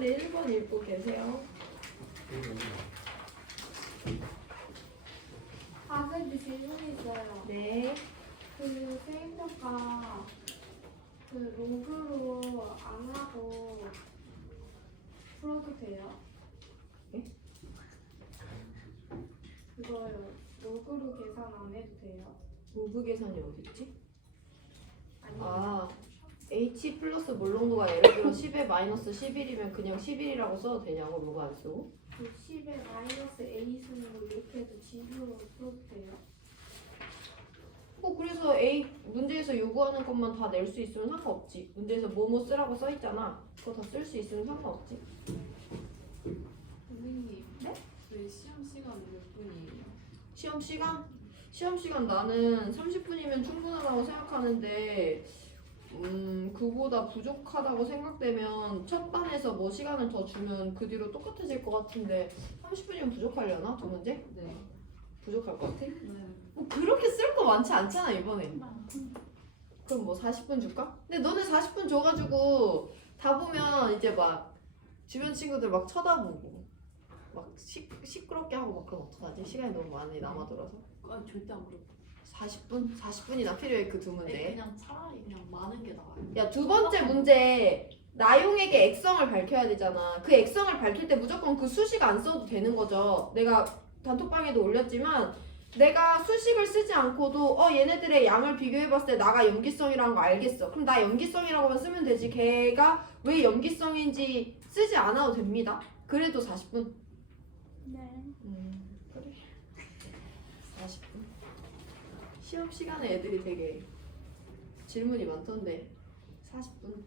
3점짜리 1번 읽고 계세요. 선생님 질문 있어요. 네. 그 세인평가 그 로그로 안 하고 풀어도 돼요? 네? 그거요. 로그로 계산 안 해도 돼요? 로그 계산이 어디 있지? 아니면 아, H 플러스 몰롱도가 예를 들어 10에 마이너스 11이면 그냥 11이라고 써도 되냐고 로그 안 쓰고? 그 10에 마이너스 A 순으로 이렇게 해도 G로 풀어도 돼요? 그래서 A 문제에서 요구하는 것만 다 낼 수 있으면 상관없지. 문제에서 뭐뭐 쓰라고 써 있잖아. 그거 다 쓸 수 있으면 상관없지. 선생님, 네? 저희 시험 시간은 몇 분이에요? 시험 시간? 시험 시간 나는 30분이면 충분하다고 생각하는데 그보다 부족하다고 생각되면 첫 반에서 뭐 시간을 더 주면 그 뒤로 똑같아질 것 같은데 30분이면 부족하려나? 두 문제? 네. 부족할 것 같아? 네. 뭐 그렇게 쓸 거 많지 않잖아 이번엔. 그럼 뭐 40분 줄까? 근데 너네 40분 줘가지고 다 보면 이제 막 주변 친구들 막 쳐다보고 막 시끄럽게 하고 막 그럼 어떡하지? 시간이 너무 많이 남아돌아서 아, 절대 안 그래요. 40분? 40분이나 필요해 그 두 문제. 그냥 차라리 그냥 많은 게 나아요. 야, 두 번째 문제 나용에게 액성을 밝혀야 되잖아. 그 액성을 밝힐 때 무조건 그 수식 안 써도 되는 거죠. 내가 단톡방에도 올렸지만 내가 수식을 쓰지 않고도 얘네들의 양을 비교해봤을 때 나가 염기성이라는 거 알겠어. 그럼 나 염기성이라고만 쓰면 되지. 걔가 왜 염기성인지 쓰지 않아도 됩니다. 그래도 40분. 네. 그래. 40분. 시험 시간에 애들이 되게 질문이 많던데 40분.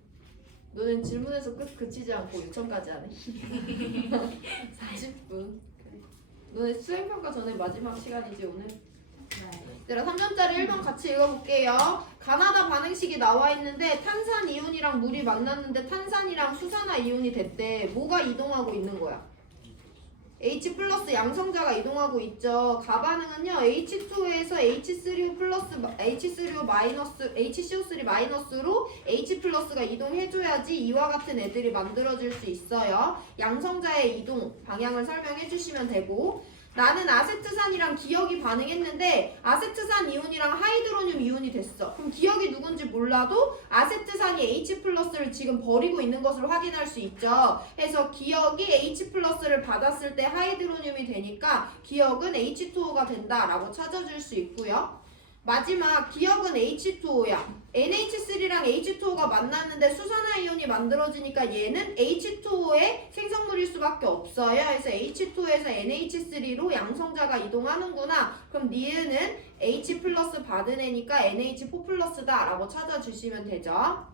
너는 질문에서 끝 그치지 않고 요청까지 하네. 40분. 그래. 너네 수행평가 전에 마지막 시간이지 오늘? 네. 얘들아 3점짜리 1번 같이 읽어볼게요. 가나다 반응식이 나와 있는데 탄산 이온이랑 물이 만났는데 탄산이랑 수산화 이온이 됐대. 뭐가 이동하고 있는 거야? H 플러스 양성자가 이동하고 있죠. 가반응은요 H2에서 H3O 플러스 H3O 마이너스 HCO3 마이너스로 H 플러스가 이동해줘야지 이와 같은 애들이 만들어질 수 있어요. 양성자의 이동 방향을 설명해 주시면 되고, 나는 아세트산이랑 기역이 반응했는데 아세트산 이온이랑 하이드로늄 이온이 됐어. 그럼 기역이 누군지 몰라도 아세트산이 H 플러스를 지금 버리고 있는 것을 확인할 수 있죠. 그래서 기역이 H 플러스를 받았을 때 하이드로늄이 되니까 기역은 H2O가 된다라고 찾아줄 수 있고요. 마지막 기역은 H2O야. NH3랑 H2O가 만났는데 수산화이온이 만들어지니까 얘는 H2O의 생성물일 수밖에 없어요. 그래서 H2에서 NH3로 양성자가 이동하는구나. 그럼 니은은 H 플러스 받은 애니까 NH4 플러스다 라고 찾아주시면 되죠.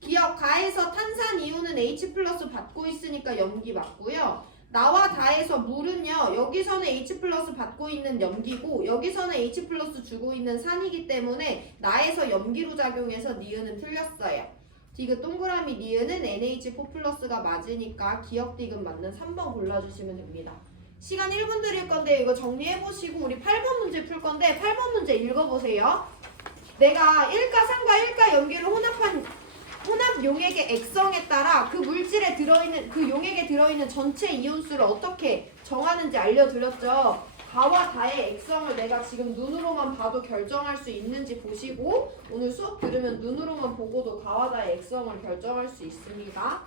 기역 가에서 탄산 이온은 H 플러스 받고 있으니까 염기 맞고요. 나와 다에서 물은요 여기서는 H 플러스 받고 있는 염기고 여기서는 H 플러스 주고 있는 산이기 때문에 나에서 염기로 작용해서 니은은 틀렸어요. 디귿 동그라미 니은은 NH4 플러스가 맞으니까 기역 디귿 맞는 3번 골라주시면 됩니다. 시간 1분 드릴 건데 이거 정리해보시고 우리 8번 문제 풀 건데 8번 문제 읽어보세요. 내가 1가 3과 1가 염기를 혼합 용액의 액성에 따라 그 물질에 들어있는 그 용액에 들어있는 전체 이온수를 어떻게 정하는지 알려드렸죠. 가와 다의 액성을 내가 지금 눈으로만 봐도 결정할 수 있는지 보시고 오늘 수업 들으면 눈으로만 보고도 가와 다의 액성을 결정할 수 있습니다.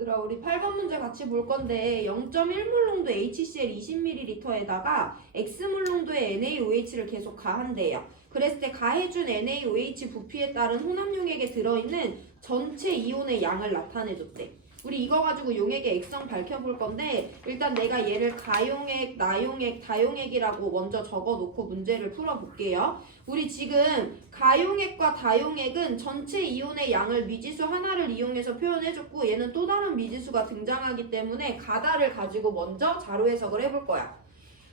얘들아 우리 8번 문제 같이 볼 건데 0.1몰 농도 HCl 20ml에다가 X몰 농도의 NaOH를 계속 가한대요. 그랬을 때 가해준 NaOH 부피에 따른 혼합용액에 들어있는 전체 이온의 양을 나타내줬대. 우리 이거 가지고 용액의 액성 밝혀볼 건데 일단 내가 얘를 가용액, 나용액, 다용액이라고 먼저 적어놓고 문제를 풀어볼게요. 우리 지금 가용액과 다용액은 전체 이온의 양을 미지수 하나를 이용해서 표현해줬고 얘는 또 다른 미지수가 등장하기 때문에 가다를 가지고 먼저 자료 해석을 해볼 거야.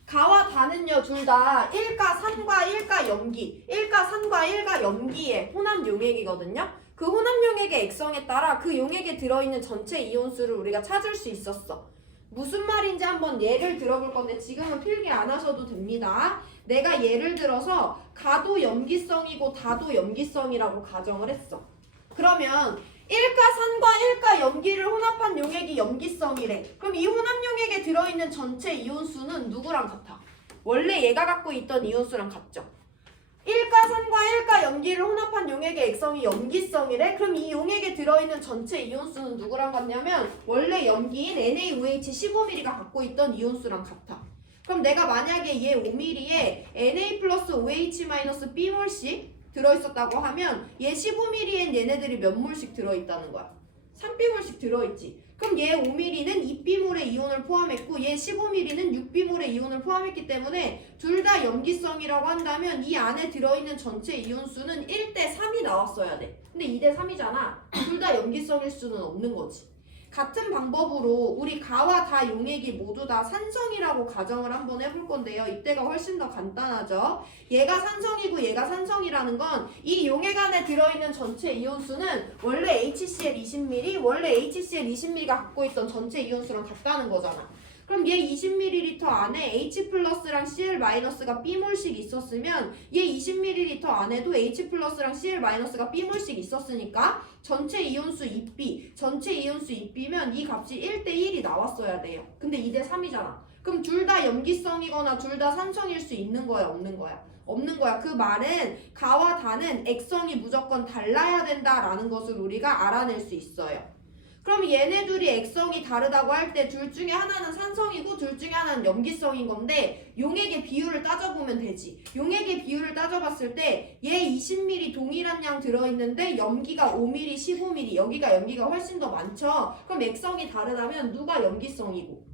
가와 다는요 둘 다 1가 산과 1가 염기, 1가 산과 1가 염기의 혼합 용액이거든요. 그 혼합용액의 액성에 따라 그 용액에 들어있는 전체 이온수를 우리가 찾을 수 있었어. 무슨 말인지 한번 예를 들어볼 건데 지금은 필기 안 하셔도 됩니다. 내가 예를 들어서 가도 염기성이고 다도 염기성이라고 가정을 했어. 그러면 1가 산과 1가 염기를 혼합한 용액이 염기성이래. 그럼 이 혼합용액에 들어있는 전체 이온수는 누구랑 같아? 원래 얘가 갖고 있던 이온수랑 같죠? 1가 산과 1가 염기를 혼합한 용액의 액성이 염기성이래? 그럼 이 용액에 들어있는 전체 이온수는 누구랑 같냐면 원래 염기인 NaOH 15ml가 갖고 있던 이온수랑 같아. 그럼 내가 만약에 얘 5ml에 Na 플러스 OH 마이너스 B몰씩 들어있었다고 하면 얘 15ml엔 얘네들이 몇 몰씩 들어있다는 거야? 3B몰씩 들어있지. 그럼 얘 5ml는 2B몰의 이온을 포함했고 얘 15ml는 6B몰의 이온을 포함했기 때문에 둘 다 염기성이라고 한다면 이 안에 들어있는 전체 이온수는 1대 3이 나왔어야 돼. 근데 2대 3이잖아. 둘 다 염기성일 수는 없는 거지. 같은 방법으로 우리 가와 다 용액이 모두 다 산성이라고 가정을 한번 해볼 건데요. 이때가 훨씬 더 간단하죠. 얘가 산성이고 얘가 산성이라는 건 이 용액 안에 들어있는 전체 이온수는 원래 HCl 20ml, 원래 HCl 20ml가 갖고 있던 전체 이온수랑 같다는 거잖아. 그럼 얘 20ml 안에 H 플러스랑 Cl 마이너스가 B몰씩 있었으면 얘 20ml 안에도 H 플러스랑 Cl 마이너스가 B몰씩 있었으니까 전체 이온수 2B, 전체 이온수 2B면 이 값이 1대1이 나왔어야 돼요. 근데 2대 3이잖아. 그럼 둘 다 염기성이거나 둘 다 산성일 수 있는 거야, 없는 거야? 없는 거야. 그 말은 가와 다는 액성이 무조건 달라야 된다라는 것을 우리가 알아낼 수 있어요. 그럼 얘네 둘이 액성이 다르다고 할 때 둘 중에 하나는 산성이고 둘 중에 하나는 염기성인 건데 용액의 비율을 따져보면 되지. 용액의 비율을 따져봤을 때 얘 20ml 동일한 양 들어있는데 염기가 5ml, 15ml 여기가 염기가 훨씬 더 많죠. 그럼 액성이 다르다면 누가 염기성이고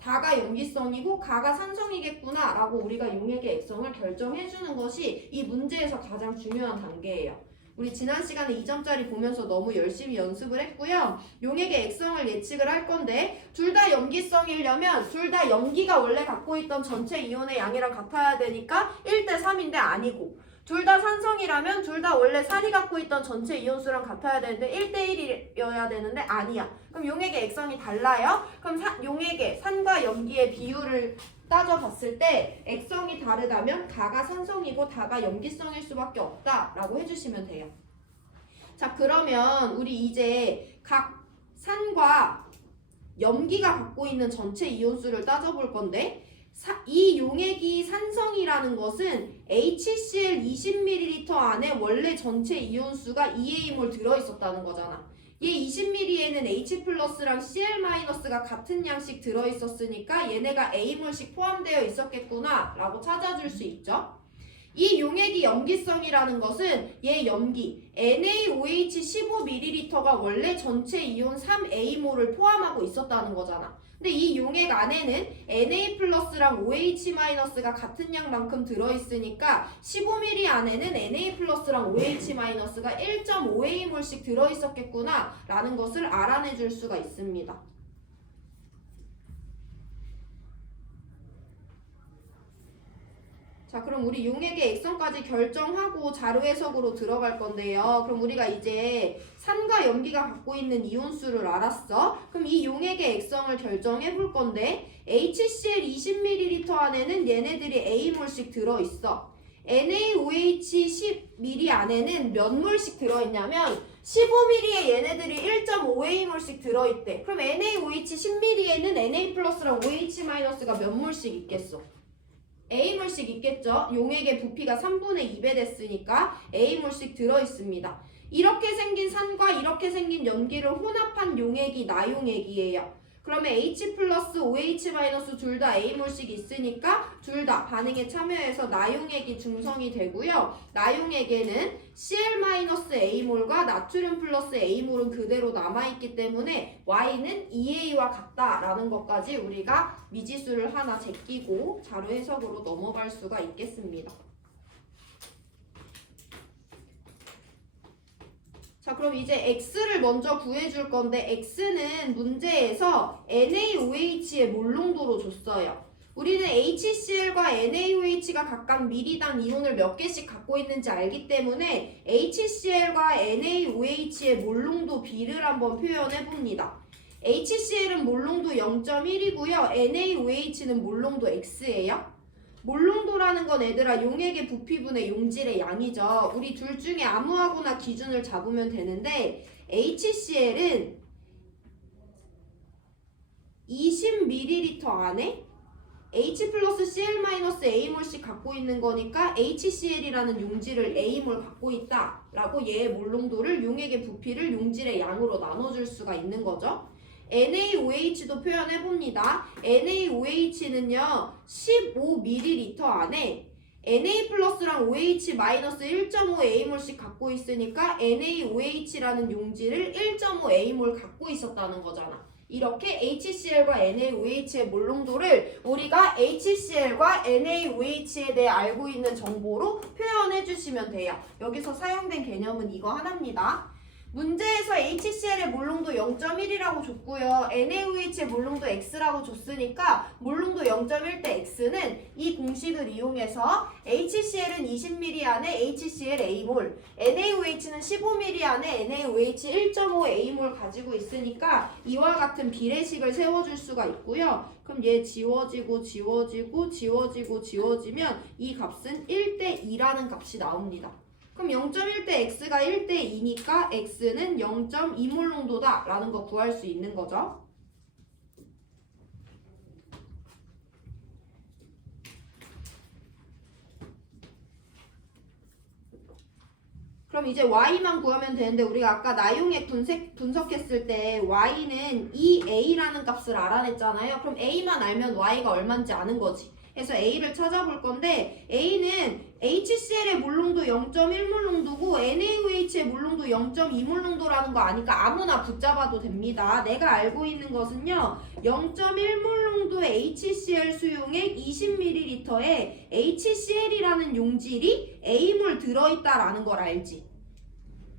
다가 염기성이고 가가 산성이겠구나 라고 우리가 용액의 액성을 결정해주는 것이 이 문제에서 가장 중요한 단계예요. 우리 지난 시간에 2점짜리 보면서 너무 열심히 연습을 했고요. 용액의 액성을 예측을 할 건데 둘 다 염기성이려면 둘 다 염기가 원래 갖고 있던 전체 이온의 양이랑 같아야 되니까 1대 3인데 아니고 둘 다 산성이라면 둘 다 원래 산이 갖고 있던 전체 이온수랑 같아야 되는데 1대 1이어야 되는데 아니야. 그럼 용액의 액성이 달라요. 그럼 용액의 산과 염기의 비율을 따져봤을 때 액성이 다르다면 가가 산성이고 다가 염기성일 수밖에 없다라고 해주시면 돼요. 자 그러면 우리 이제 각 산과 염기가 갖고 있는 전체 이온수를 따져볼 건데 이 용액이 산성이라는 것은 HCl 20ml 안에 원래 전체 이온수가 2A몰 들어있었다는 거잖아. 얘 20ml에는 H 플러스랑 Cl 마이너스가 같은 양씩 들어있었으니까 얘네가 A몰씩 포함되어 있었겠구나 라고 찾아줄 수 있죠. 이 용액이 염기성이라는 것은 얘 염기 NaOH 15ml가 원래 전체 이온 3A몰을 포함하고 있었다는 거잖아. 근데 이 용액 안에는 Na 플러스랑 OH 마이너스가 같은 양만큼 들어있으니까 15ml 안에는 Na 플러스랑 OH 마이너스가 1.5A몰씩 들어있었겠구나 라는 것을 알아내줄 수가 있습니다. 자 그럼 우리 용액의 액성까지 결정하고 자료 해석으로 들어갈 건데요. 그럼 우리가 이제 산과 염기가 갖고 있는 이온수를 알았어. 그럼 이 용액의 액성을 결정해 볼 건데 HCl 20ml 안에는 얘네들이 A몰씩 들어있어. NaOH 10ml 안에는 몇 몰씩 들어있냐면 15ml에 얘네들이 1.5A몰씩 들어있대. 그럼 NaOH 10ml에는 Na 플러스랑 OH 마이너스가 몇 몰씩 있겠어? A몰씩 있겠죠? 용액의 부피가 3분의 2배 됐으니까 A몰씩 들어있습니다. 이렇게 생긴 산과 이렇게 생긴 염기를 혼합한 용액이 나용액이에요. 그러면 H 플러스 OH 마이너스 둘 다 A몰씩 있으니까 둘 다 반응에 참여해서 나용액이 중성이 되고요. 나용액에는 Cl 마이너스 A몰과 나트륨 플러스 A몰은 그대로 남아있기 때문에 Y는 2A와 같다라는 것까지 우리가 미지수를 하나 제끼고 자료 해석으로 넘어갈 수가 있겠습니다. 자, 그럼 이제 X를 먼저 구해줄 건데 X는 문제에서 NaOH의 몰농도로 줬어요. 우리는 HCl과 NaOH가 각각 미리당 이온을 몇 개씩 갖고 있는지 알기 때문에 HCl과 NaOH의 몰농도 비를 한번 표현해 봅니다. HCl은 몰농도 0.1이고요. NaOH는 몰농도 X예요. 몰농도라는 건 얘들아 용액의 부피분의 용질의 양이죠. 우리 둘 중에 아무하고나 기준을 잡으면 되는데 HCl은 20ml 안에 H 플러스 Cl 마이너스 A몰씩 갖고 있는 거니까 HCl이라는 용질을 A몰 갖고 있다 라고 얘의 몰농도를 용액의 부피를 용질의 양으로 나눠줄 수가 있는 거죠. NaOH도 표현해봅니다. NaOH는요 15ml 안에 Na 플러스랑 OH 마이너스 1.5A몰씩 갖고 있으니까 NaOH라는 용질을 1.5A몰 갖고 있었다는 거잖아. 이렇게 HCl과 NaOH의 몰농도를 우리가 HCl과 NaOH에 대해 알고 있는 정보로 표현해 주시면 돼요. 여기서 사용된 개념은 이거 하나입니다. 문제에서 HCl의 몰농도 0.1이라고 줬고요. NaOH의 몰농도 X라고 줬으니까 몰농도 0.1 대 X는 이 공식을 이용해서 HCl은 20ml 안에 HCl A몰, NaOH는 15ml 안에 NaOH 1.5A몰 가지고 있으니까 이와 같은 비례식을 세워줄 수가 있고요. 그럼 얘 지워지고 지워지고 지워지고 지워지면 이 값은 1대 2라는 값이 나옵니다. 그럼 0.1 대 X가 1대 2니까 X는 0.2몰 농도다 라는 거 구할 수 있는 거죠. 그럼 이제 Y만 구하면 되는데 우리가 아까 나용액 분석했을 때 Y는 2A라는 gat을 알아냈잖아요. 그럼 A만 알면 Y가 얼마인지 아는 거지. 그래서 A를 찾아볼 건데 A는 HCl의 몰농도 0.1몰 농도고 NaOH의 몰농도 0.2몰 농도라는 거 아니까 아무나 붙잡아도 됩니다. 내가 알고 있는 것은요. 0.1몰 농도의 HCl 수용액 20ml에 HCl이라는 용질이 A몰 들어있다라는 걸 알지.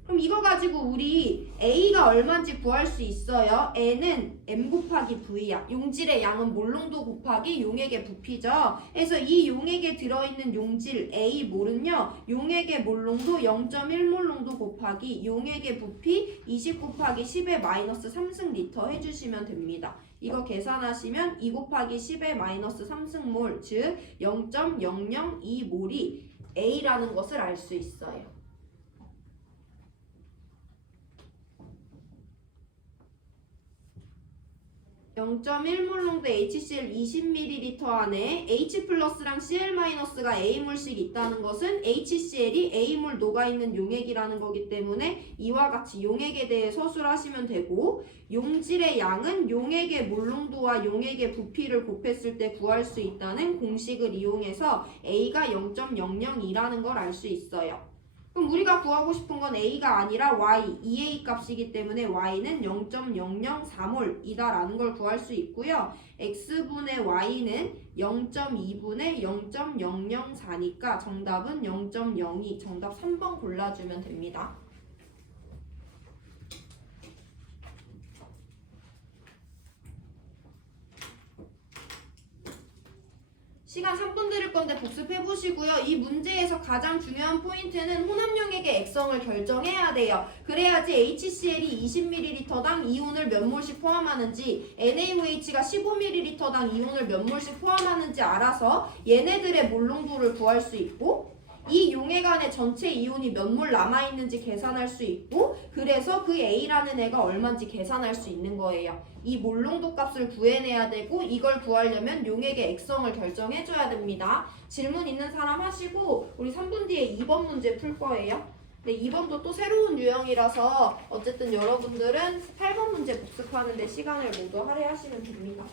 그럼 이거 가지고 우리 A가 얼마인지 구할 수 있어요. N은 M 곱하기 V야. 용질의 양은 몰농도 곱하기 용액의 부피죠. 그래서 이 용액에 들어있는 용질 A몰은요. 용액의 몰농도 0.1몰 농도 곱하기 용액의 부피 20 곱하기 10의 마이너스 3승 리터 해주시면 됩니다. 이거 계산하시면 2 곱하기 10의 마이너스 3승몰 즉 0.002몰이 A라는 것을 알 수 있어요. 0.1몰 농도 HCl 20ml 안에 H 플러스랑 Cl 마이너스가 A몰씩 있다는 것은 HCl이 A몰 녹아있는 용액이라는 거기 때문에 이와 같이 용액에 대해 서술하시면 되고 용질의 양은 용액의 몰농도와 용액의 부피를 곱했을 때 구할 수 있다는 공식을 이용해서 A가 0.002라는 걸 알 수 있어요. 그럼 우리가 구하고 싶은 건 A가 아니라 Y, 2A 값이기 때문에 Y는 0.004몰이다 라는 걸 구할 수 있고요. X분의 Y는 0.2분의 0.004니까 정답은 0.02, 정답 3번 골라주면 됩니다. 시간 3분 드릴 건데 복습해보시고요. 이 문제에서 가장 중요한 포인트는 혼합용액의 액성을 결정해야 돼요. 그래야지 HCl이 20ml당 이온을 몇 몰씩 포함하는지 NaOH가 15ml당 이온을 몇 몰씩 포함하는지 알아서 얘네들의 몰농도를 구할 수 있고 이 용액 안에 전체 이온이 몇 몰 남아있는지 계산할 수 있고 그래서 그 A라는 애가 얼마인지 계산할 수 있는 거예요. 이 몰농도 값을 구해내야 되고 이걸 구하려면 용액의 액성을 결정해줘야 됩니다. 질문 있는 사람 하시고 우리 3분 뒤에 2번 문제 풀 거예요. 근데 2번도 또 새로운 유형이라서 어쨌든 여러분들은 8번 문제 복습하는 데 시간을 모두 할애하시면 됩니다.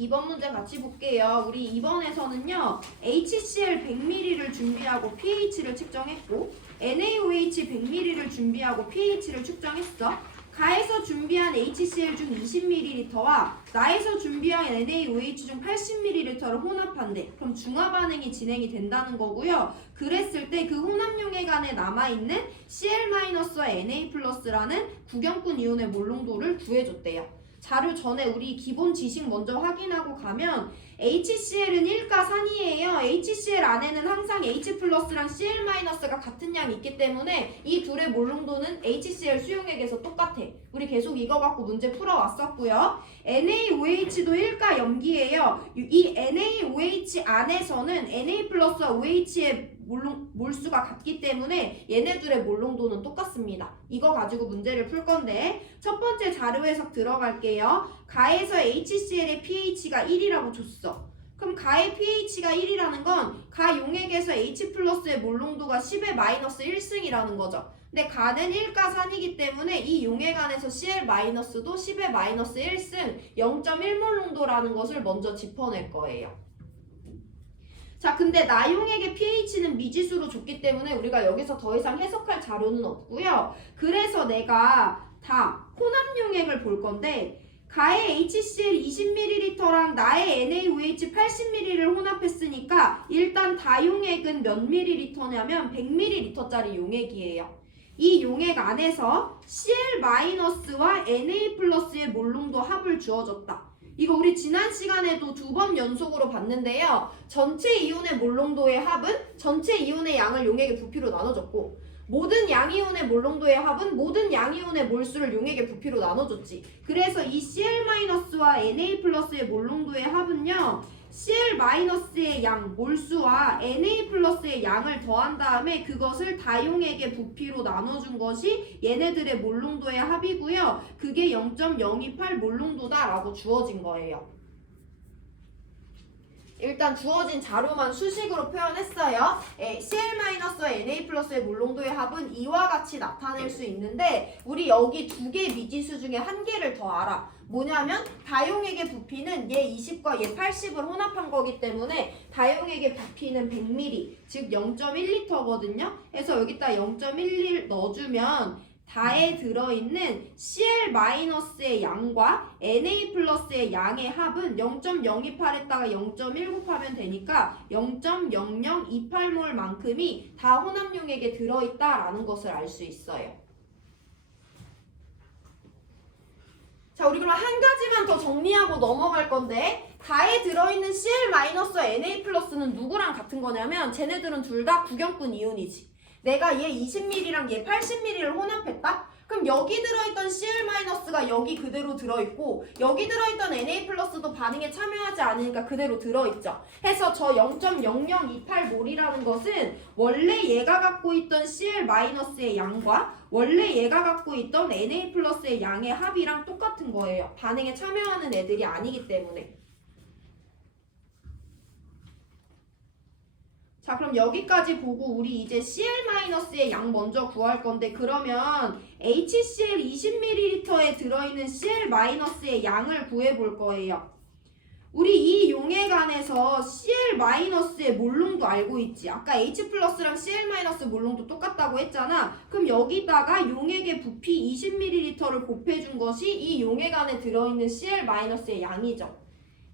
이번 문제 같이 볼게요. 우리 2번에서는요. HCl 100ml를 준비하고 pH를 측정했고 NaOH 100ml를 준비하고 pH를 측정했어. 가에서 준비한 HCl 중 20ml와 나에서 준비한 NaOH 중 80ml를 혼합한대. 그럼 중화 반응이 진행이 된다는 거고요. 그랬을 때 그 혼합용액 안에 남아있는 Cl-와 Na+라는 구경꾼 이온의 몰롱도를 구해줬대요. 자료 전에 우리 기본 지식 먼저 확인하고 가면 HCl은 1가산이에요. HCl 안에는 항상 H+랑 Cl-가 같은 양이 있기 때문에 이 둘의 몰롱도는 HCl 수용액에서 똑같아. 우리 계속 이거 갖고 문제 풀어왔었고요. NaOH도 1가 염기예요. 이 NaOH 안에서는 Na+와 OH의 몰수가 같기 때문에 얘네들의 몰롱도는 똑같습니다. 이거 가지고 문제를 풀 건데 첫 번째 자료 해석 들어갈게요. 가에서 HCl의 pH가 1이라고 줬어. 그럼 가의 pH가 1이라는 건 가 용액에서 H+의 몰롱도가 10의 마이너스 1승이라는 거죠. 근데 가는 1가산이기 때문에 이 용액 안에서 Cl-도 10의 마이너스 1승 0.1몰롱도라는 것을 먼저 짚어낼 거예요. 자, 근데 나용액의 pH는 미지수로 줬기 때문에 우리가 여기서 더 이상 해석할 자료는 없고요. 그래서 내가 다 혼합용액을 볼 건데 가의 HCl 20ml랑 나의 NaOH 80ml를 혼합했으니까 일단 다용액은 몇 ml냐면 100ml짜리 용액이에요. 이 용액 안에서 Cl-와 Na+의 몰롱도 합을 주어졌다. 이거 우리 지난 시간에도 2번 연속으로 봤는데요. 전체 이온의 몰롱도의 합은 전체 이온의 양을 용액의 부피로 나눠줬고 모든 양이온의 몰롱도의 합은 모든 양이온의 몰수를 용액의 부피로 나눠줬지. 그래서 이 Cl-와 Na+의 몰롱도의 합은요. Cl-의 양, 몰수와 Na+의 양을 더한 다음에 그것을 다용액의 부피로 나눠준 것이 얘네들의 몰롱도의 합이고요. 그게 0.028 몰롱도다라고 주어진 거예요. 일단 주어진 자료만 수식으로 표현했어요. Cl-와 Na+의 몰롱도의 합은 이와 같이 나타낼 수 있는데 우리 여기 두 개 미지수 중에 한 개를 더 알아. 뭐냐면 다용액의 부피는 얘 20과 얘 80을 혼합한 거기 때문에 다용액의 부피는 100ml, 즉 0.1L거든요. 그래서 여기다 0.1L 넣어주면 다에 들어있는 Cl-의 양과 Na+의 양의 합은 0.028에다가 0.1 곱하면 되니까 0.0028몰만큼이 다 혼합용액에 들어있다라는 것을 알 수 있어요. 자, 우리 그럼 한 가지만 더 정리하고 넘어갈 건데 다에 들어있는 Cl-Na+는 누구랑 같은 거냐면 쟤네들은 둘 다 구경꾼 이온이지. 내가 얘 20ml랑 얘 80ml를 혼합했다? 그럼 여기 들어있던 Cl-가 여기 그대로 들어있고 여기 들어있던 Na+도 반응에 참여하지 않으니까 그대로 들어있죠. 해서 저 0.0028몰이라는 것은 원래 얘가 갖고 있던 Cl-의 양과 원래 얘가 갖고 있던 Na+의 양의 합이랑 똑같은 거예요. 반응에 참여하는 애들이 아니기 때문에. 자, 그럼 여기까지 보고 우리 이제 Cl-의 양 먼저 구할 건데 그러면 HCl 20ml에 들어있는 Cl-의 양을 구해볼 거예요. 우리 이 용액안에서 Cl-의 몰롱도 알고 있지. 아까 H+랑 Cl- 몰롱도 똑같다고 했잖아. 그럼 여기다가 용액의 부피 20ml를 곱해준 것이 이 용액안에 들어있는 Cl-의 양이죠.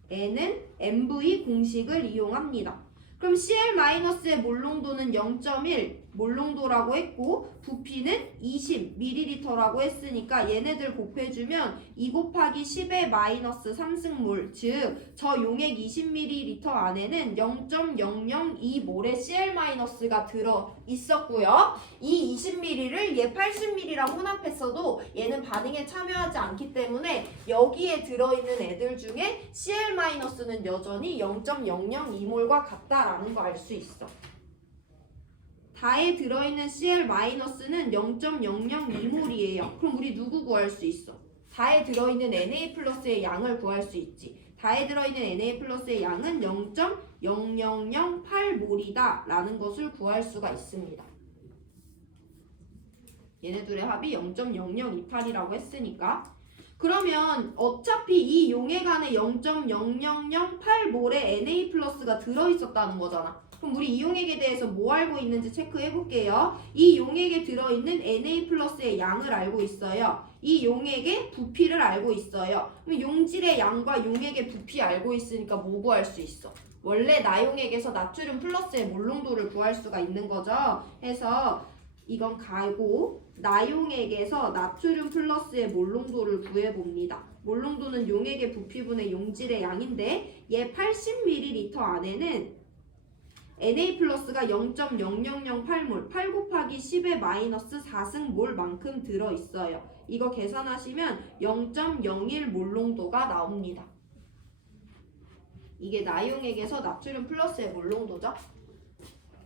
N은 MV 공식을 이용합니다. 그럼 Cl-의 몰롱도는 0.1 몰롱도라고 했고 부피는 20ml라고 했으니까 얘네들 곱해주면 2 곱하기 10의 마이너스 3승몰, 즉 저 용액 20ml 안에는 0.002몰의 Cl-가 들어 있었고요. 이 20ml를 얘 80ml랑 혼합했어도 얘는 반응에 참여하지 않기 때문에 여기에 들어있는 애들 중에 Cl-는 여전히 0.002몰과 같다라는 거 알 수 있어. 다에 들어있는 Cl-는 0.002몰이에요. 그럼 우리 누구 구할 수 있어? 다에 들어있는 Na+의 양을 구할 수 있지. 다에 들어있는 Na+의 양은 0.0008몰이다 라는 것을 구할 수가 있습니다. 얘네들의 합이 0.0028이라고 했으니까. 그러면 어차피 이 용액 안에 0.0008몰의 Na+가 들어있었다는 거잖아. 그럼 우리 이 용액에 대해서 뭐 알고 있는지 체크해 볼게요. 이 용액에 들어있는 Na+의 양을 알고 있어요. 이 용액의 부피를 알고 있어요. 그럼 용질의 양과 용액의 부피 알고 있으니까 뭐 구할 수 있어? 원래 나용액에서 나트륨 플러스의 몰롱도를 구할 수가 있는 거죠. 해서 이건 가고 나용액에서 나트륨 플러스의 몰롱도를 구해봅니다. 몰롱도는 용액의 부피분의 용질의 양인데 얘 80ml 안에는 Na+가 0.0008몰, 8 곱하기 10의 마이너스 4승몰만큼 들어있어요. 이거 계산하시면 0.01몰롱도가 나옵니다. 이게 나용액에서 나트륨 플러스의 몰롱도죠.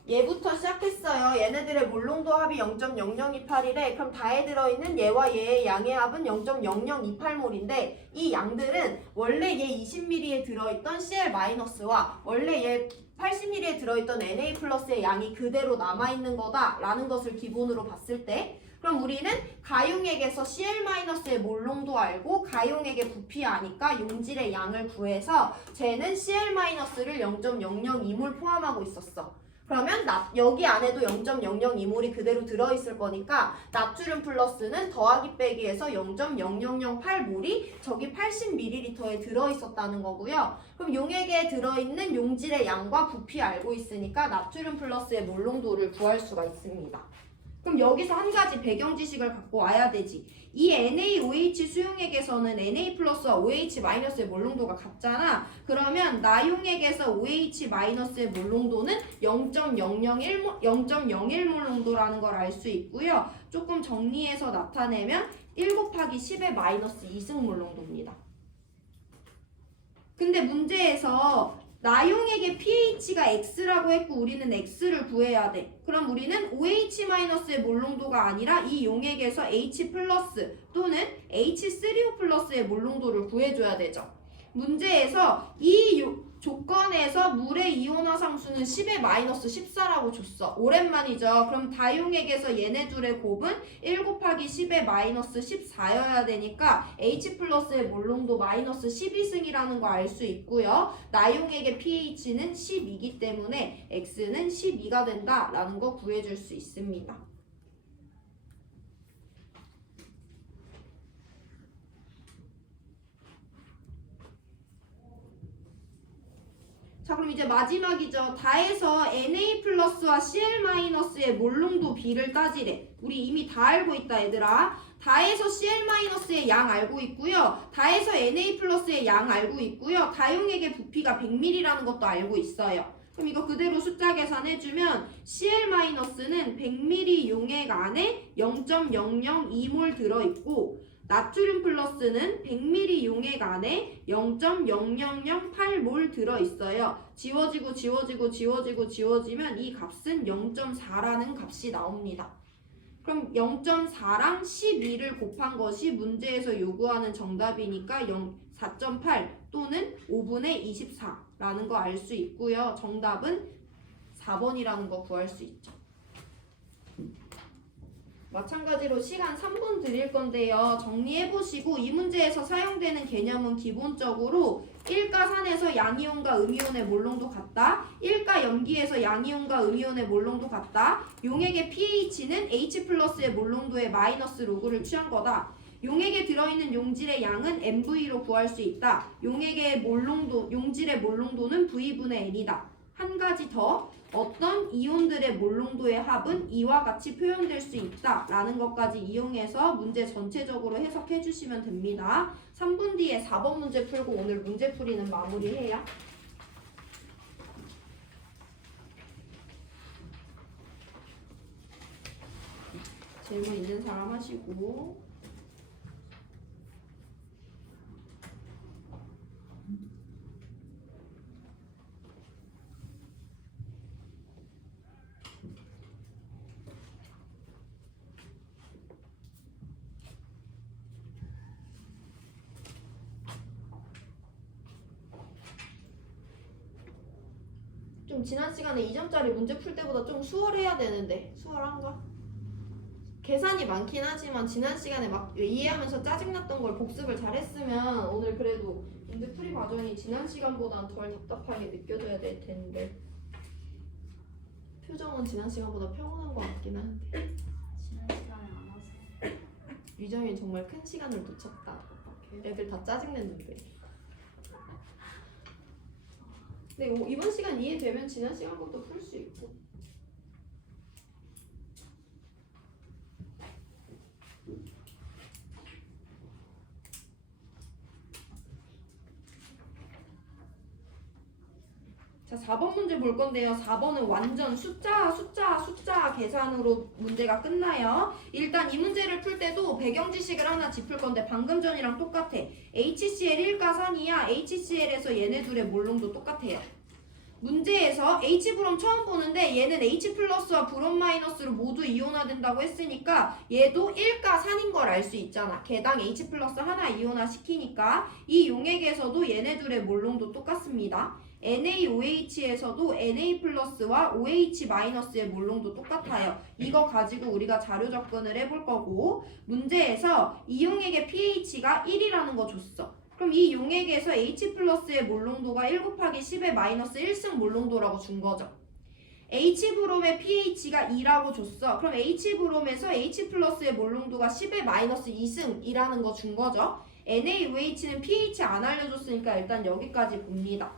얘부터 시작했어요. 얘네들의 몰롱도 합이 0.0028이래. 그럼 다에 들어있는 얘와 얘의 양의 합은 0.0028몰인데 이 양들은 원래 얘 20ml에 들어있던 Cl-와 원래 얘 80ml에 들어있던 Na+의 양이 그대로 남아있는 거다라는 것을 기본으로 봤을 때 그럼 우리는 가용액에서 Cl-의 몰롱도 알고 가용액의 부피 아니까 용질의 양을 구해서 쟤는 Cl-를 0.002몰 포함하고 있었어. 그러면 여기 안에도 0.002몰이 그대로 들어있을 거니까 나트륨 플러스는 더하기 빼기해서 0.0008몰이 저기 80ml에 들어있었다는 거고요. 그럼 용액에 들어있는 용질의 양과 부피 알고 있으니까 나트륨 플러스의 몰롱도를 구할 수가 있습니다. 그럼 여기서 한 가지 배경 지식을 갖고 와야 되지. 이 NaOH 수용액에서는 Na+와 OH-의 몰롱도가 같잖아. 그러면 나용액에서 OH-의 몰롱도는 0.01몰롱도라는 걸 알 수 있고요. 조금 정리해서 나타내면 1 곱하기 10의 마이너스 2승몰롱도입니다. 근데 문제에서 나용액의 pH가 X라고 했고 우리는 X를 구해야 돼. 그럼 우리는 OH-의 몰롱도가 아니라 이 용액에서 H+ 또는 H3O+의 몰롱도를 구해줘야 되죠. 문제에서 이 조건에서 물의 이온화 상수는 10의 마이너스 14라고 줬어. 오랜만이죠. 그럼 다용액에서 얘네 둘의 곱은 1 곱하기 10의 마이너스 14여야 되니까 H+의 몰롱도 마이너스 12승이라는 거 알 수 있고요. 나용액의 pH는 12이기 때문에 X는 12가 된다라는 거 구해줄 수 있습니다. 자, 그럼 이제 마지막이죠. 다해서 Na 플러스와 Cl 마이너스의 몰농도 비를 따지래. 우리 이미 다 알고 있다, 얘들아. 다해서 Cl 마이너스의 양 알고 있고요. 다해서 Na 플러스의 양 알고 있고요. 다용액의 부피가 100ml라는 것도 알고 있어요. 그럼 이거 그대로 숫자 계산해주면 Cl 마이너스는 100ml 용액 안에 0.002몰 들어있고 나트륨 플러스는 100ml 용액 안에 0.0008몰 들어있어요. 지워지고 지워지고 지워지고 지워지면 이 값은 0.4라는 값이 나옵니다. 그럼 0.4랑 12를 곱한 것이 문제에서 요구하는 정답이니까 4.8 또는 5분의 24라는 거 알 수 있고요. 정답은 4번이라는 거 구할 수 있죠. 마찬가지로 시간 3분 드릴 건데요. 정리해보시고 이 문제에서 사용되는 개념은 기본적으로 1가 산에서 양이온과 음이온의 몰농도 같다. 1가 염기에서 양이온과 음이온의 몰농도 같다. 용액의 pH는 H 플러스의 몰농도의 마이너스 로그를 취한 거다. 용액에 들어있는 용질의 양은 MV로 구할 수 있다. 용액의 몰농도, 용질의 몰농도는 V분의 N이다. 한 가지 더, 어떤 이온들의 몰농도의 합은 이와 같이 표현될 수 있다 라는 것까지 이용해서 문제 전체적으로 해석해 주시면 됩니다. 3분 뒤에 4번 문제 풀고 오늘 문제 풀이는 마무리해요. 질문 있는 사람 하시고. 좀 지난 시간에 2점짜리 문제 풀 때보다 좀 수월해야 되는데 수월한가? 계산이 많긴 하지만 지난 시간에 막 이해하면서 짜증났던 걸 복습을 잘했으면 오늘 그래도 문제 풀이 과정이 지난 시간보다는 덜 답답하게 느껴져야 될 텐데 표정은 지난 시간보다 평온한 것 같긴 한데 지난 시간에 안 와서. 유정이 정말 큰 시간을 놓쳤다. 애들 다 짜증냈는데. 근데 이번 시간 이해되면 지난 시간 것도 풀 수 있고. 자, 4번 문제 볼 건데요. 4번은 완전 숫자 계산으로 문제가 끝나요. 일단 이 문제를 풀 때도 배경 지식을 하나 짚을 건데 방금 전이랑 똑같아. HCl 1가 산이야. HCl에서 얘네 둘의 몰농도 똑같아요. 문제에서 H브롬 처음 보는데 얘는 H 플러스와 브롬 마이너스로 모두 이온화된다고 했으니까 얘도 1가 산인 걸 알 수 있잖아. 개당 H 플러스 하나 이온화 시키니까 이 용액에서도 얘네 둘의 몰농도 똑같습니다. NaOH에서도 Na 플러스와 OH 마이너스의 몰농도 똑같아요. 이거 가지고 우리가 자료 접근을 해볼 거고 문제에서 이 용액의 pH가 1이라는 거 줬어. 그럼 이 용액에서 H 플러스의 몰농도가 1 곱하기 10의 마이너스 1승 몰농도라고 준 거죠. H브롬의 pH가 2라고 줬어. 그럼 H브롬에서 H 플러스의 몰농도가 10의 마이너스 2승이라는 거 준 거죠. NaOH는 pH 안 알려줬으니까 일단 여기까지 봅니다.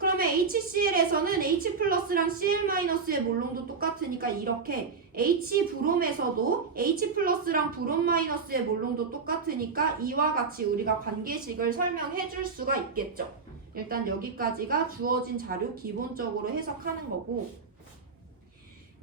그러면 HCl에서는 H 플러스랑 Cl 마이너스의 몰농도 똑같으니까 이렇게 H브롬에서도 H 플러스랑 브롬 마이너스의 몰농도 똑같으니까 이와 같이 우리가 관계식을 설명해 줄 수가 있겠죠. 일단 여기까지가 주어진 자료 기본적으로 해석하는 거고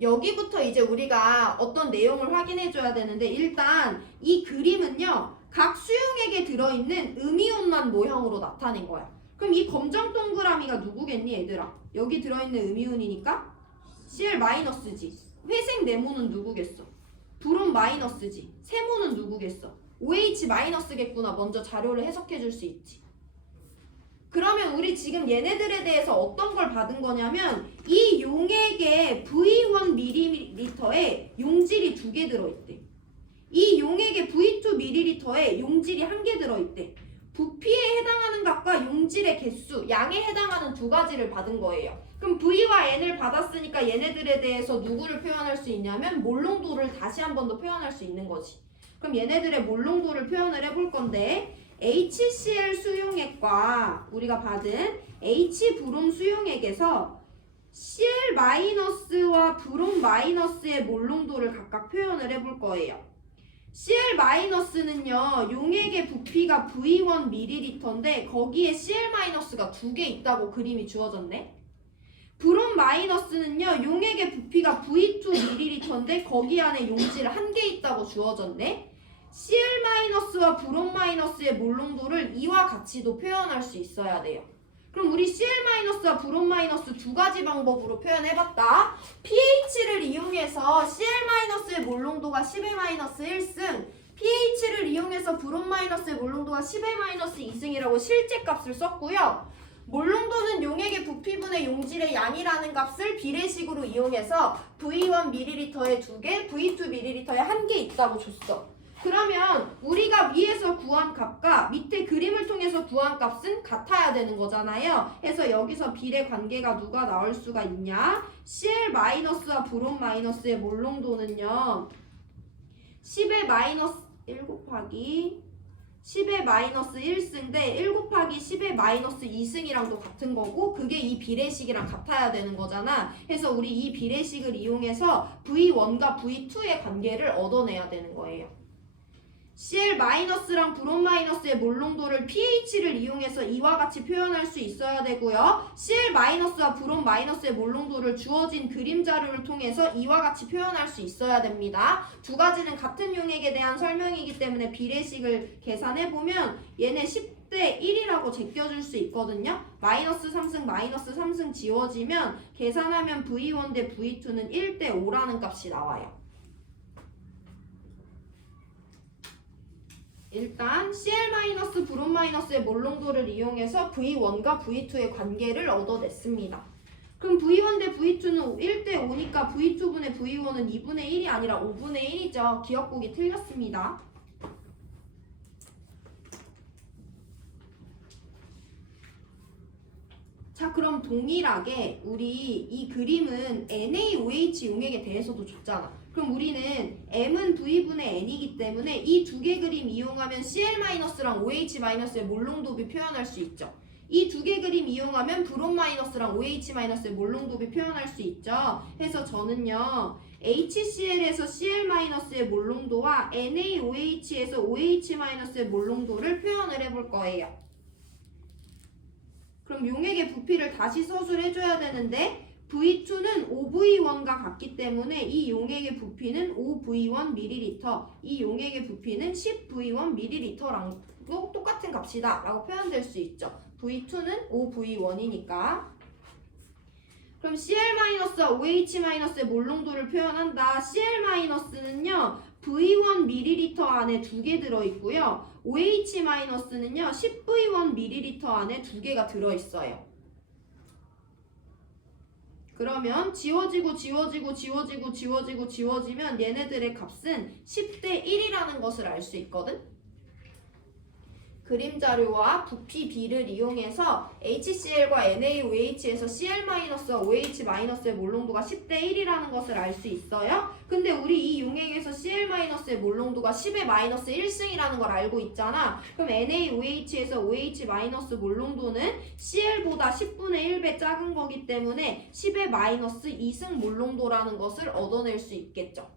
여기부터 이제 우리가 어떤 내용을 확인해 줘야 되는데 일단 이 그림은요 각 수용액에 들어있는 음이온만 모형으로 나타낸 거야. 그럼 이 검정 동그라미가 누구겠니 얘들아? 여기 들어있는 음이온이니까 Cl 마이너스지. 회색 네모는 누구겠어? 브롬 마이너스지. 세모는 누구겠어? OH 마이너스겠구나. 먼저 자료를 해석해 줄 수 있지. 그러면 우리 지금 얘네들에 대해서 어떤 걸 받은 거냐면 이 용액의 V1ml에 용질이 2개 들어있대. 이 용액의 V2ml에 용질이 1개 들어있대. 부피에 해당하는 값과 용질의 개수, 양에 해당하는 두 가지를 받은 거예요. 그럼 V와 N을 받았으니까 얘네들에 대해서 누구를 표현할 수 있냐면 몰농도를 다시 한 번 더 표현할 수 있는 거지. 그럼 얘네들의 몰농도를 표현을 해볼 건데 HCl 수용액과 우리가 받은 H 브롬 수용액에서 Cl-와 브롬 마이너스의 몰농도를 각각 표현을 해볼 거예요. Cl-는요 용액의 부피가 V1ml인데 거기에 Cl-가 2개 있다고 그림이 주어졌네. 브롬 마이너스는요 용액의 부피가 V2ml인데 거기 안에 용질 1개 있다고 주어졌네. Cl-와 브롬 마이너스의 몰농도를 이와 같이도 표현할 수 있어야 돼요. 그럼 우리 Cl-와 브롬 마이너스 두 가지 방법으로 표현해봤다. pH를 이용해서 Cl-의 몰농도가 10의-1승, pH를 이용해서 브롬 마이너스의 몰농도가 10의-2승이라고 실제 값을 썼고요. 몰농도는 용액의 부피분의 용질의 양이라는 값을 비례식으로 이용해서 V1ml에 2개, V2ml에 1개 있다고 줬어. 그러면 우리가 위에서 구한 값과 밑에 그림을 통해서 구한 값은 같아야 되는 거잖아요. 그래서 여기서 비례 관계가 누가 나올 수가 있냐? Cl-와 브롬 마이너스의 몰농도는요 10의-1 곱하기 10의-1승인데 1 곱하기 10의-2승이랑도 같은 거고 그게 이 비례식이랑 같아야 되는 거잖아. 그래서 우리 이 비례식을 이용해서 V1과 V2의 관계를 얻어내야 되는 거예요. Cl-랑 브롬 마이너스의 몰농도를 pH를 이용해서 이와 같이 표현할 수 있어야 되고요. Cl-와 브롬 마이너스의 몰농도를 주어진 그림 자료를 통해서 이와 같이 표현할 수 있어야 됩니다. 두 가지는 같은 용액에 대한 설명이기 때문에 비례식을 계산해보면 얘네 10대 1이라고 제껴줄 수 있거든요. 마이너스 3승 마이너스 3승 지워지면 계산하면 V1 대 V2는 1대 5라는 값이 나와요. 일단 Cl- 브롬 마이너스의 몰농도를 이용해서 V1과 V2의 관계를 얻어냈습니다. 그럼 V1 대 V2는 1대 5니까 V2분의 V1은 2분의 1이 아니라 5분의 1이죠. 기억곡이 틀렸습니다. 자, 그럼 동일하게 우리 이 그림은 NaOH 용액에 대해서도 줬잖아. 그럼 우리는 M은 V분의 N이기 때문에 이 두 개 그림 이용하면 Cl-랑 OH-의 몰농도비 표현할 수 있죠. 이 두 개 그림 이용하면 브롬 마이너스랑 OH-의 몰농도비 표현할 수 있죠. 그래서 저는요 HCl에서 Cl-의 몰농도와 NaOH에서 OH-의 몰농도를 표현을 해볼 거예요. 그럼 용액의 부피를 다시 서술해줘야 되는데 V2는 5V1과 같기 때문에 이 용액의 부피는 5V1ml, 이 용액의 부피는 10V1ml랑 똑같은 값이다 라고 표현될 수 있죠. V2는 5V1이니까. 그럼 Cl-와 OH-의 몰농도를 표현한다. Cl-는요 V1ml 안에 2개 들어있고요. OH-는요 10V1ml 안에 2개가 들어있어요. 그러면 지워지고 지워지면 얘네들의 값은 10대 1이라는 것을 알 수 있거든? 그림 자료와 부피 비를 이용해서 HCl과 NaOH에서 Cl-OH-의 몰농도가 10대 1이라는 것을 알 수 있어요. 근데 우리 이 용액에서 Cl-의 몰농도가 10의-1승이라는 걸 알고 있잖아. 그럼 NaOH에서 OH- 몰농도는 Cl보다 10분의 1배 작은 거기 때문에 10의-2승 몰농도라는 것을 얻어낼 수 있겠죠.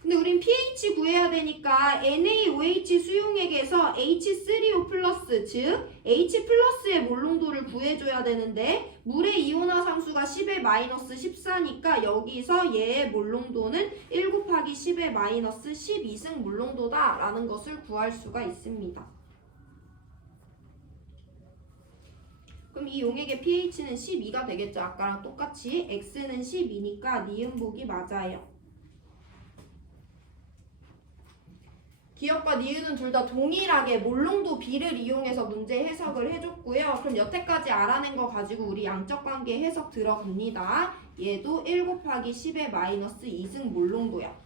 근데 우린 pH 구해야 되니까 NaOH 수용액에서 H3O 플러스 즉 H 플러스의 몰농도를 구해줘야 되는데 물의 이온화 상수가 10의-14니까 여기서 얘의 몰농도는 1 곱하기 10의-12승 몰농도다 라는 것을 구할 수가 있습니다. 그럼 이 용액의 pH는 12가 되겠죠. 아까랑 똑같이 X는 12니까 니은복이 맞아요. 기억과 니은은 둘 다 동일하게 몰농도 비를 이용해서 문제 해석을 해줬고요. 그럼 여태까지 알아낸 거 가지고 우리 양적 관계 해석 들어갑니다. 얘도 1 곱하기 10의-2승 몰농도야.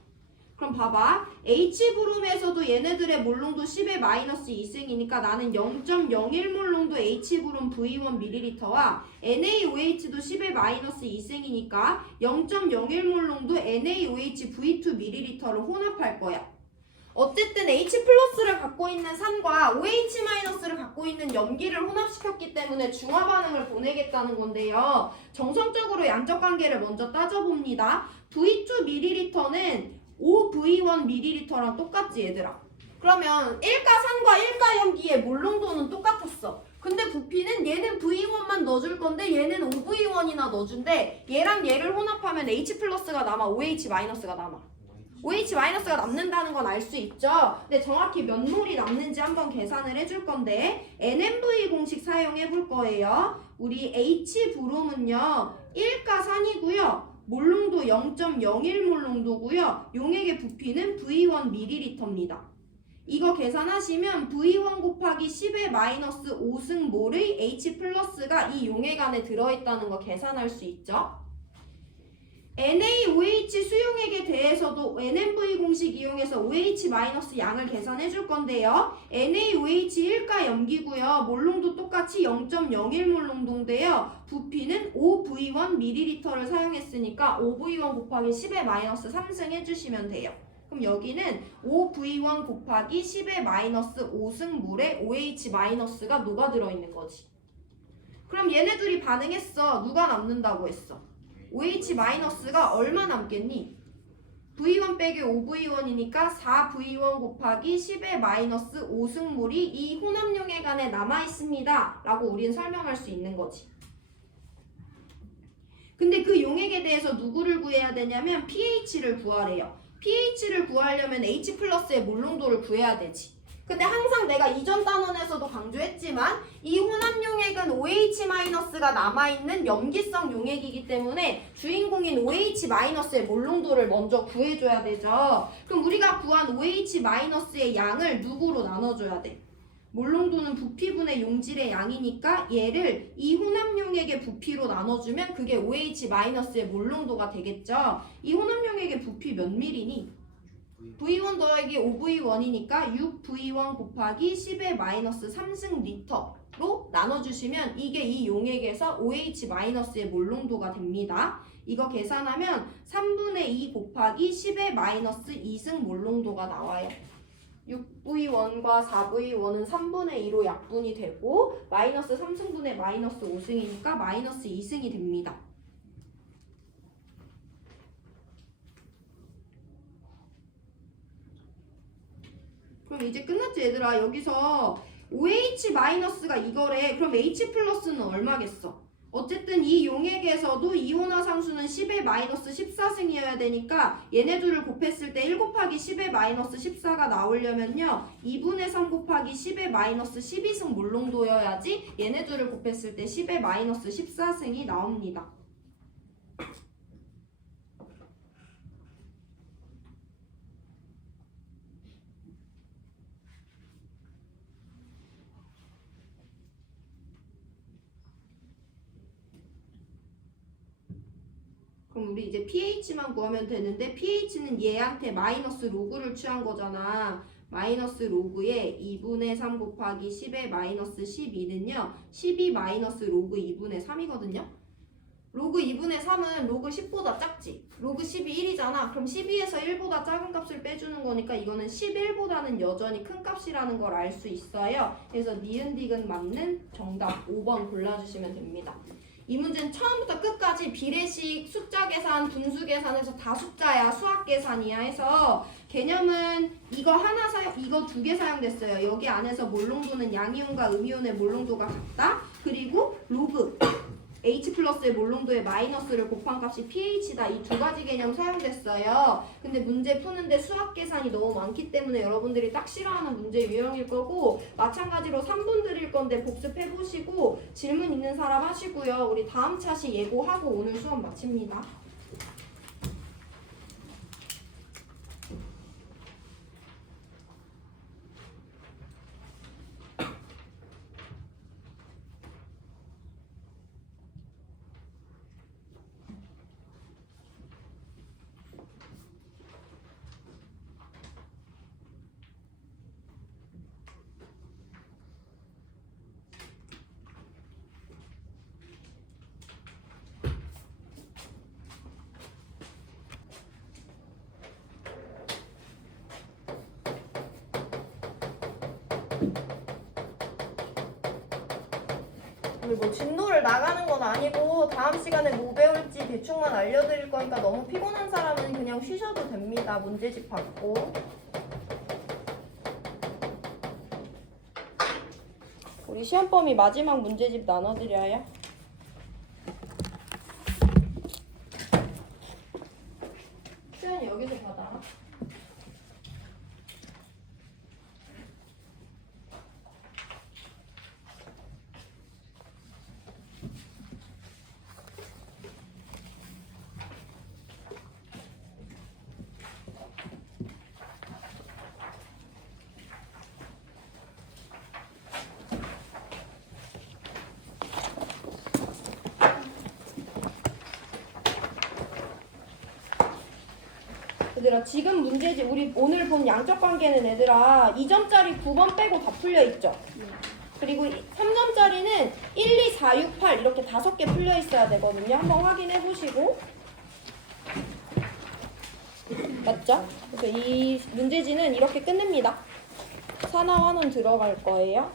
그럼 봐봐. H브룸에서도 얘네들의 몰롱도 10의 마이너스 2승이니까 나는 0.01몰롱도 H브룸 V1ml와 NaOH도 10의 마이너스 2승이니까 0.01몰롱도 NaOH V2ml를 혼합할 거야. 어쨌든 H 플러스를 갖고 있는 산과 OH 마이너스를 갖고 있는 염기를 혼합시켰기 때문에 중화 반응을 보내겠다는 건데요. 정성적으로 양적 관계를 먼저 따져봅니다. V2ml는 5V1ml랑 똑같지 얘들아. 그러면 1가산과 1가염기의 몰롱도는 똑같았어. 근데 부피는 얘는 V1만 넣어줄 건데 얘는 5V1이나 넣어준대. 얘랑 얘를 혼합하면 H 플러스가 남아, OH 마이너스가 남아. OH 마이너스가 남는다는 건 알 수 있죠. 근데 정확히 몇 몰이 남는지 한번 계산을 해줄 건데 NMV 공식 사용해 볼 거예요. 우리 H 브롬은요 1가산이고요. 몰롱도 0.01몰롱도고요. 용액의 부피는 V1ml입니다. 이거 계산하시면 V1 곱하기 10의 마이너스 5승몰의 H 플러스가 이 용액 안에 들어있다는 거 계산할 수 있죠. NaOH 수용액에 대해서도 NMV 공식 이용해서 OH 마이너스 양을 계산해 줄 건데요. NaOH 1가 염기고요. 몰롱도 똑같이 0.01몰롱도인데요. 부피는 5V1ml를 사용했으니까 5V1 곱하기 10의 마이너스 3승 해주시면 돼요. 그럼 여기는 5V1 곱하기 10의 마이너스 5승몰에 OH 마이너스가 녹아 들어있는 거지. 그럼 얘네들이 반응했어. 누가 남는다고 했어? OH 마이너스가 얼마 남겠니? V1 빼기 5V1이니까 4V1 곱하기 10의 마이너스 5승몰이 이 혼합용액 안에 남아있습니다. 라고 우리는 설명할 수 있는 거지. 근데 그 용액에 대해서 누구를 구해야 되냐면 pH를 구하래요. pH를 구하려면 H 플러스의 몰롱도를 구해야 되지. 근데 항상 내가 이전 단원에서도 강조했지만 이 혼합용액은 OH-가 남아있는 염기성 용액이기 때문에 주인공인 OH-의 몰롱도를 먼저 구해줘야 되죠. 그럼 우리가 구한 OH-의 양을 누구로 나눠줘야 돼? 몰롱도는 부피분의 용질의 양이니까 얘를 이 혼합용액의 부피로 나눠주면 그게 OH-의 몰롱도가 되겠죠. 이 혼합용액의 부피 몇 밀리니? V1 더하기 5V1이니까 6V1 곱하기 10의 마이너스 3승 리터로 나눠주시면 이게 이 용액에서 OH-의 몰롱도가 됩니다. 이거 계산하면 3분의 2 곱하기 10의 마이너스 2승 몰롱도가 나와요. 6V1과 4V1은 3분의 2로 약분이 되고 마이너스 3승분의 마이너스 5승이니까 마이너스 2승이 됩니다. 그럼 이제 끝났지 얘들아. 여기서 OH-가 이거래. 그럼 H 플러스는 얼마겠어? 어쨌든 이 용액에서도 이온화 상수는 10의 마이너스 14승이어야 되니까 얘네들을 곱했을 때 1 곱하기 10의 마이너스 14가 나오려면요 2분의 3 곱하기 10의 마이너스 12승 몰롱도여야지 얘네들을 곱했을 때 10의 마이너스 14승이 나옵니다. 그럼 우리 이제 pH만 구하면 되는데 pH는 얘한테 마이너스 로그를 취한 거잖아. 마이너스 로그에 2분의 3 곱하기 10의 마이너스 12는요 12 마이너스 로그 2분의 3이거든요. 로그 2분의 3은 로그 10보다 작지. 로그 10이 1이잖아. 그럼 12에서 1보다 작은 값을 빼주는 거니까 이거는 11보다는 여전히 큰 값이라는 걸 알 수 있어요. 그래서 니은딕은 맞는 정답 5번 골라주시면 됩니다. 이 문제는 처음부터 끝까지 비례식, 숫자 계산, 분수 계산해서 다 숫자야, 수학 계산이야 해서 개념은 이거 하나 이거 두 개 사용됐어요. 여기 안에서 몰롱도는 양이온과 음이온의 몰롱도가 같다. 그리고 로그 H 플러스의 몰롱도의 마이너스를 곱한 값이 pH다. 이 두 가지 개념 사용됐어요. 근데 문제 푸는데 수학 계산이 너무 많기 때문에 여러분들이 딱 싫어하는 문제 유형일 거고 마찬가지로 3분 드릴 건데 복습해보시고 질문 있는 사람 하시고요. 우리 다음 차시 예고하고 오늘 수업 마칩니다. 그리고 진도를 나가는 건 아니고 다음 시간에 뭐 배울지 대충만 알려드릴 거니까 너무 피곤한 사람은 그냥 쉬셔도 됩니다. 문제집 받고. 우리 시험 범위 마지막 문제집 나눠드려요. 수연이 여기서 받아. 얘들아 지금 문제집 우리 오늘 본 양적 관계는 얘들아 2점짜리 9번 빼고 다 풀려 있죠? 그리고 3점짜리는 1, 2, 4, 6, 8 이렇게 5개 풀려 있어야 되거든요. 한번 확인해 보시고. 맞죠? 그래서 이 문제지는 이렇게 끝냅니다. 산하환원 들어갈 거예요.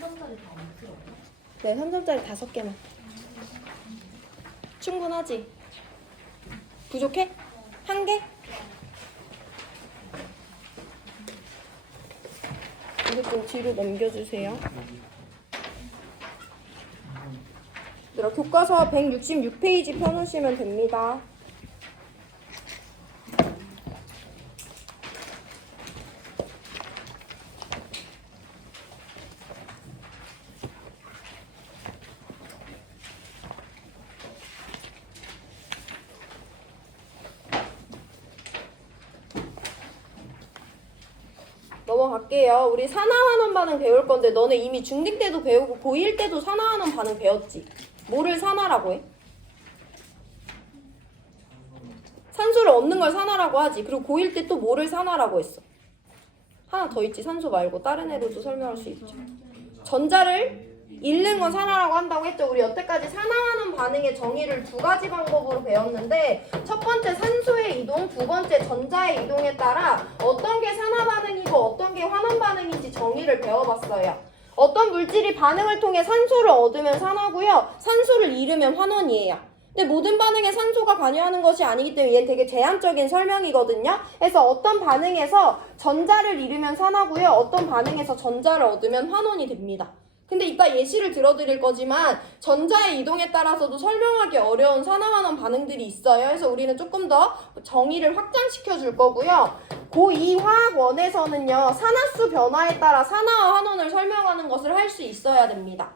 3점짜리 다 안 풀어요? 네, 3점짜리 5개만. 충분하지? 부족해? 1개? 이거 좀 뒤로 넘겨주세요. 얘들아, 교과서 166페이지 펴놓으시면 됩니다. 넘어갈게요. 우리 산하환원 반응 배울 건데 너네 이미 중딩 때도 배우고 고1 때도 산하환원 반응 배웠지? 뭐를 산하라고 해? 산소를 얻는 걸 산하라고 하지. 그리고 고1 때 또 뭐를 산하라고 했어? 하나 더 있지. 산소 말고 다른 애로도 설명할 수 있죠. 전자를 잃는 건 산화라고 한다고 했죠. 우리 여태까지 산화하는 반응의 정의를 2가지 방법으로 배웠는데 첫 번째 산소의 이동, 두 번째 전자의 이동에 따라 어떤 게 산화 반응이고 어떤 게 환원 반응인지 정의를 배워봤어요. 어떤 물질이 반응을 통해 산소를 얻으면 산화고요. 산소를 잃으면 환원이에요. 근데 모든 반응에 산소가 관여하는 것이 아니기 때문에 얘는 되게 제한적인 설명이거든요. 그래서 어떤 반응에서 전자를 잃으면 산화고요. 어떤 반응에서 전자를 얻으면 환원이 됩니다. 근데 이따 예시를 들어드릴 거지만 전자의 이동에 따라서도 설명하기 어려운 산화환원 반응들이 있어요. 그래서 우리는 조금 더 정의를 확장시켜 줄 거고요. 고2 화학원에서는요. 산화수 변화에 따라 산화와 환원을 설명하는 것을 할 수 있어야 됩니다.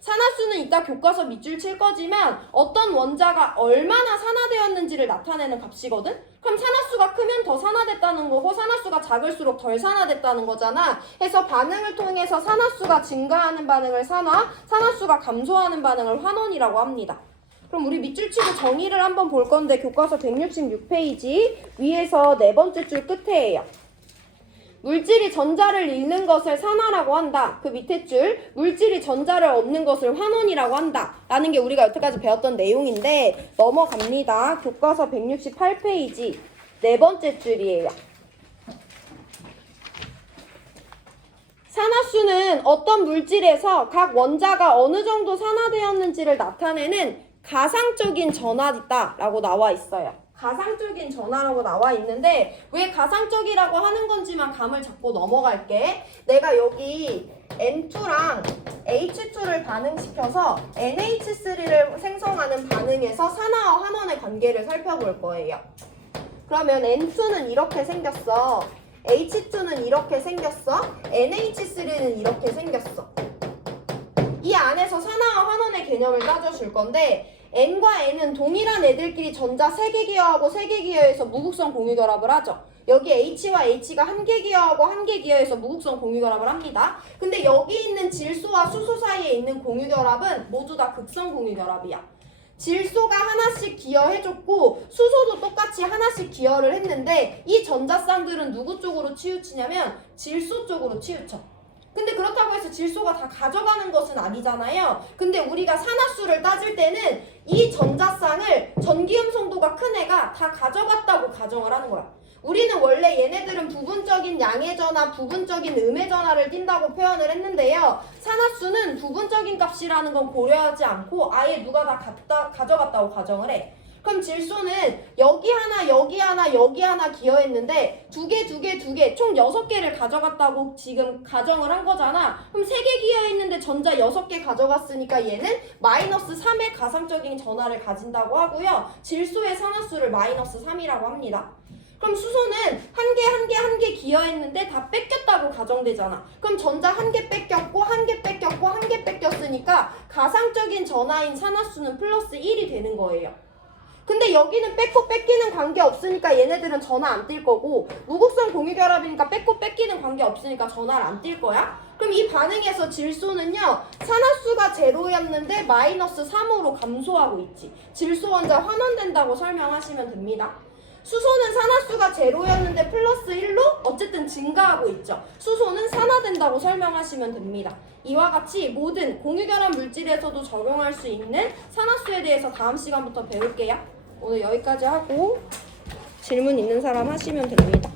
산화수는 이따 교과서 밑줄 칠 거지만 어떤 원자가 얼마나 산화되었는지를 나타내는 값이거든? 그럼 산화수가 크면 더 산화됐다는 거고 산화수가 작을수록 덜 산화됐다는 거잖아. 그래서 반응을 통해서 산화수가 증가하는 반응을 산화, 산화수가 감소하는 반응을 환원이라고 합니다. 그럼 우리 밑줄 치고 정의를 한번 볼 건데 교과서 166페이지 위에서 4번째 줄 끝에예요. 물질이 전자를 잃는 것을 산화라고 한다. 그 밑에 줄 물질이 전자를 얻는 것을 환원이라고 한다. 라는 게 우리가 여태까지 배웠던 내용인데 넘어갑니다. 교과서 168페이지 4번째 줄이에요. 산화수는 어떤 물질에서 각 원자가 어느 정도 산화되었는지를 나타내는 가상적인 전화다 라고 나와 있어요. 가상적인 전화라고 나와 있는데 왜 가상적이라고 하는 건지만 감을 잡고 넘어갈게. 내가 여기 N2랑 H2를 반응시켜서 NH3를 생성하는 반응에서 산화와 환원의 관계를 살펴볼 거예요. 그러면 N2는 이렇게 생겼어. H2는 이렇게 생겼어. NH3는 이렇게 생겼어. 이 안에서 산화와 환원의 개념을 따져줄 건데 N과 N은 동일한 애들끼리 전자 3개 기여하고 3개 기여해서 무극성 공유결합을 하죠. 여기 H와 H가 1개 기여하고 1개 기여해서 무극성 공유결합을 합니다. 근데 여기 있는 질소와 수소 사이에 있는 공유결합은 모두 다 극성 공유결합이야. 질소가 하나씩 기여해줬고 수소도 똑같이 하나씩 기여를 했는데 이 전자쌍들은 누구 쪽으로 치우치냐면 질소 쪽으로 치우쳐. 근데 그렇다고 해서 질소가 다 가져가는 것은 아니잖아요. 근데 우리가 산화수를 따질 때는 이 전자쌍을 전기음성도가 큰 애가 다 가져갔다고 가정을 하는 거야. 우리는 원래 얘네들은 부분적인 양의 전화, 부분적인 음의 전화를 띈다고 표현을 했는데요. 산화수는 부분적인 값이라는 건 고려하지 않고 아예 누가 다 가져갔다고 가정을 해. 그럼 질소는 여기 하나, 여기 하나, 여기 하나 기여했는데 두 개, 총 6개를 가져갔다고 지금 가정을 한 거잖아. 그럼 3개 기여했는데 전자 6개 가져갔으니까 얘는 마이너스 3의 가상적인 전하를 가진다고 하고요. 질소의 산화수를 마이너스 3이라고 합니다. 그럼 수소는 한 개 기여했는데 다 뺏겼다고 가정되잖아. 그럼 전자 1개 뺏겼고 1개 뺏겼고 1개 뺏겼으니까 가상적인 전하인 산화수는 플러스 1이 되는 거예요. 근데 여기는 뺏고 뺏기는 관계 없으니까 얘네들은 전화 안 뛸 거고, 무극성 공유결합이니까 뺏고 뺏기는 관계 없으니까 전화를 안 뛸 거야? 그럼 이 반응에서 질소는요, 산화수가 제로였는데 마이너스 3으로 감소하고 있지. 질소 원자 환원된다고 설명하시면 됩니다. 수소는 산화수가 제로였는데 플러스 1로 어쨌든 증가하고 있죠. 수소는 산화된다고 설명하시면 됩니다. 이와 같이 모든 공유결합 물질에서도 적용할 수 있는 산화수에 대해서 다음 시간부터 배울게요. 오늘 여기까지 하고 질문 있는 사람 하시면 됩니다.